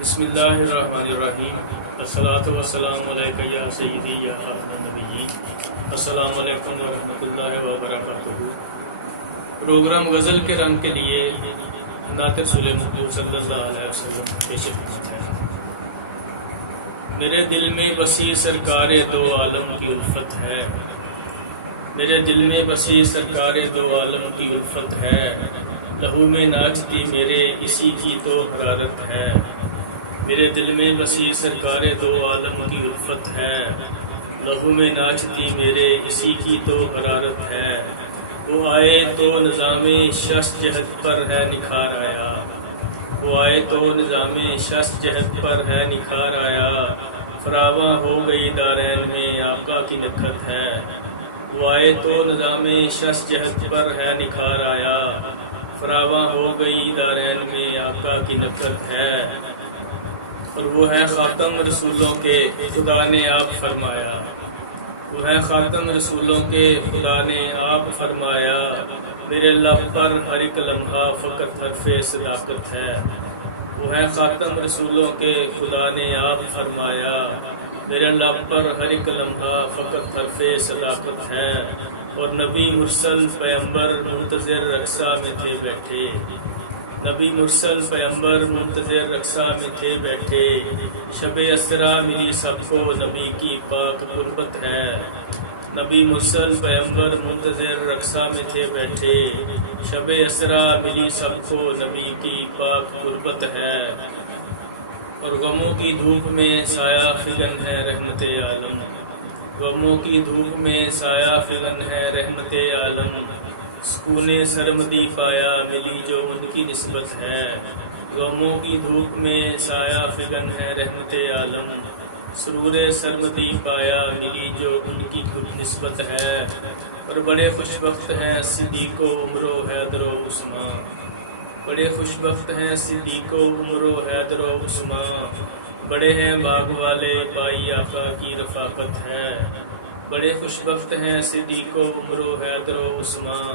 بسم اللہ الرحمن الرحیم۔ الصلاۃ والسلام علیک یا سیدی یا خاتم النبیین۔ السلام علیکم ورحمۃ اللہ وبرکاتہ۔ پروگرام غزل کے رنگ کے لیے نعت رسول مطلوب صلی اللہ علیہ وسلم پیش خدمت ہے۔ میرے دل میں بسی سرکار دو عالم کی الفت ہے، میرے دل میں بسی سرکار دو عالم کی الفت ہے، لہو میں ناچتی میرے اسی کی تو حرارت ہے۔ میرے دل میں بسی سرکار دو عالم کی الفت ہے، لہو میں ناچتی میرے اسی کی تو حرارت ہے۔ وہ آئے تو نظام شست جہد پر ہے نکھار آیا، وہ آئے تو نظام شست جہد پر ہے نکھار آیا، فراواں ہو گئی دارین میں آقا کی نکھت ہے۔ وہ آئے تو نظام شست جہد پر ہے نکھار آیا، فراواں ہو گئی دارین میں آقا کی نکھت ہے۔ اور وہ ہے خاتم رسولوں کے خدا نے آپ فرمایا، وہ ہے خاتم رسولوں کے خدا نے آپ فرمایا، میرے لب پر ہر ایک لمحہ فقط حرف صداقت ہے۔ وہ ہے خاتم رسولوں کے خدا نے آپ فرمایا، میرے لب پر ہر ایک لمحہ فقط حرف صداقت ہے۔ اور نبی مرسل پیغمبر منتظر رقصہ میں تھے بیٹھے، نبی مرسل پیغمبر منتظر رقصہ میں تھے بیٹھے، شب اسرا ملی سب کو نبی کی پاک قربت ہے۔ نبی مرسل پیغمبر منتظر رقصہ میں تھے بیٹھے، شب اسرا ملی سب کو نبی کی پاک قربت ہے۔ اور غموں کی دھوپ میں سایہ فگن ہے رحمت عالم، غموں کی دھوپ میں سایہ فگن ہے رحمت عالم، سکون سرمدی پایا ملی جو ان کی نسبت ہے۔ غموں کی دھوپ میں سایہ فگن ہے رحمت عالم، سرور سرمدی پایا ملی جو ان کی خود نسبت ہے۔ اور بڑے خوش بخت ہیں صدیق و عمر و حیدر و عثمان، بڑے خوش بخت ہیں صدیق و عمر و حیدر و عثمان، بڑے ہیں باغ والے پائی آقا کی رفاقت ہے۔ بڑے خوش بخت ہیں صدیق و عمر و حیدر و عثمان،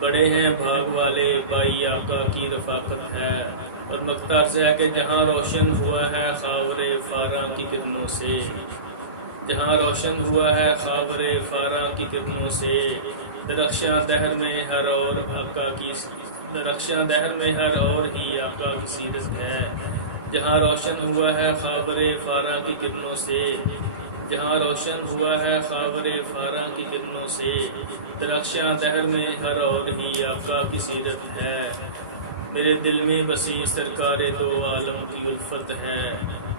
بڑے ہیں بھاگ والے بائی آقا کی رفاقت ہے۔ اور مقطع عرض ہے کہ جہاں روشن ہوا ہے خاور فاراں کی کرنوں سے، جہاں روشن ہوا ہے خاور فاراں کی کرنوں سے، درخشاں دہر میں ہر اور آقا کی، درخشاں دہر میں ہر اور ہی آقا کی سیرت ہے۔ جہاں روشن ہوا ہے خاور فاراں کی کرنوں سے، جہاں روشن ہوا ہے خاور فاراں کی کرنوں سے، درخشاں دہر میں ہر اور ہی آقا کی سیرت ہے۔ میرے دل میں بسی سرکار دو عالم کی الفت ہے،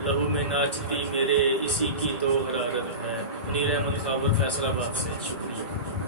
لہو میں ناچتی میرے اسی کی تو حرارت ہے۔ منیر احمد خاور، فیصل آباد سے، شکریہ۔